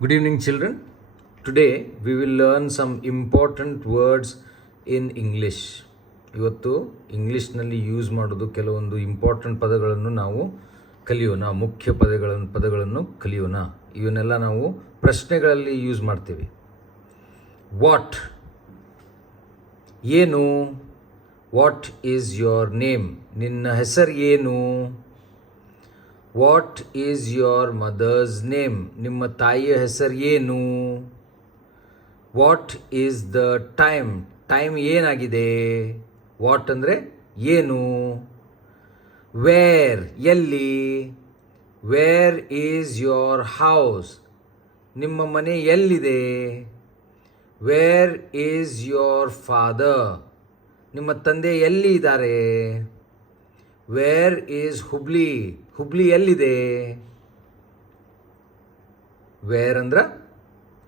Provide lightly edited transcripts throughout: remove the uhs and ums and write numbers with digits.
Good evening, children. Today we will learn some important words in English. ಇವತ್ತು ಇಂಗ್ಲೀಷ್ನಲ್ಲಿ use ಮಾಡೋದು ಕೆಲವೊಂದು important ಪದಗಳನ್ನು ನಾವು ಕಲಿಯೋಣ. ಮುಖ್ಯ ಪದಗಳನ್ನು ಕಲಿಯೋಣ. ಇವನ್ನೆಲ್ಲ ನಾವು ಪ್ರಶ್ನೆಗಳಲ್ಲಿ ಯೂಸ್ ಮಾಡ್ತೀವಿ. ವಾಟ್, ಏನು. ವಾಟ್ ಈಸ್ ಯೋರ್ ನೇಮ್, ನಿನ್ನ ಹೆಸರು ಏನು. What is your mother's name, ನಿಮ್ಮ ತಾಯಿಯ ಹೆಸರು ಏನು. What is the time, time ಏನಾಗಿದೆ. ವಾಟ್ ಅಂದರೆ ಏನು. ವೇರ್, ಎಲ್ಲಿ. ವೇರ್ ಈಸ್ ಯೋರ್ ಹೌಸ್, ನಿಮ್ಮ ಮನೆ ಎಲ್ಲಿದೆ. ವೇರ್ ಈಸ್ ಯೋರ್ ಫಾದರ್, ನಿಮ್ಮ ತಂದೆ ಎಲ್ಲಿ ಇದ್ದಾರೆ. ವೇರ್ ಈಸ್ ಹುಬ್ಳಿ, ಹುಬ್ಳಿ ಎಲ್ಲಿದೆ. ವೇರ್ ಅಂದ್ರೆ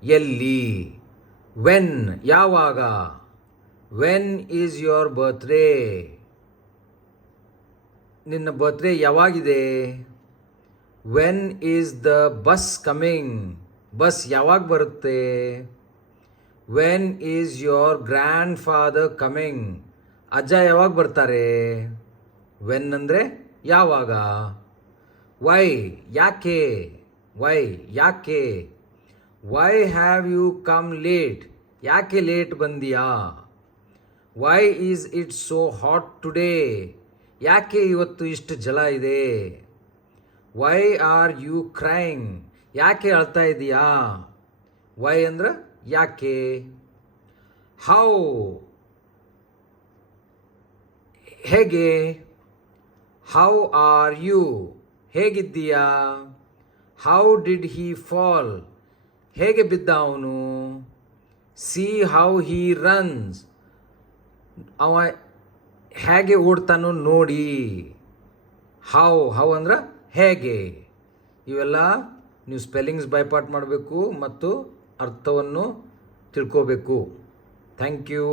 ಎಲ್ಲಿ. ವೆನ್, ಯಾವಾಗ. ವೆನ್ ಈಸ್ ಯೋರ್ ಬರ್ತ್ಡೇ, ನಿನ್ನ ಬರ್ತ್ಡೇ ಯಾವಾಗಿದೆ. When is the bus coming, bus ಯಾವಾಗ ಬರುತ್ತೆ. When is your grandfather coming, ಅಜ್ಜ ಯಾವಾಗ ಬರ್ತಾರೆ. ವೆನ್ ಅಂದರೆ ಯಾವಾಗ. ವೈ, ಯಾಕೆ. ವೈ, ಯಾಕೆ. Why have you come late, ಯಾಕೆ ಲೇಟ್ ಬಂದಿಯಾ. Why is it so hot today, ಯಾಕೆ ಇವತ್ತು ಇಷ್ಟು ಜಲ ಇದೆ. ವೈ ಆರ್ ಯು ಕ್ರೈಂಗ್, ಯಾಕೆ ಅಳ್ತಾ ಇದೀಯಾ. ವೈ ಅಂದ್ರೆ ಯಾಕೆ. ಹೌ, ಹೇಗೆ. ಹೌ ಆರ್ ಯು, ಹೇಗಿದ್ದೀಯಾ. ಹೌ ಡಿಡ್ ಹಿ ಫಾಲ್, ಹೇಗೆ ಬಿದ್ದ ಅವನು. ಸಿ ಹೌ ಹಿ ರನ್ಸ್, ಅವ ಹೇಗೆ ಓಡ್ತಾನೋ ನೋಡಿ. ಹೌ, ಹೌ ಅಂದ್ರೆ ಹೇಗೆ. ಇವೆಲ್ಲ ನೀವು ಸ್ಪೆಲ್ಲಿಂಗ್ಸ್ ಬೈಪಾಟ್ ಮಾಡಬೇಕು ಮತ್ತು ಅರ್ಥವನ್ನು ತಿಳ್ಕೋಬೇಕು. Thank you.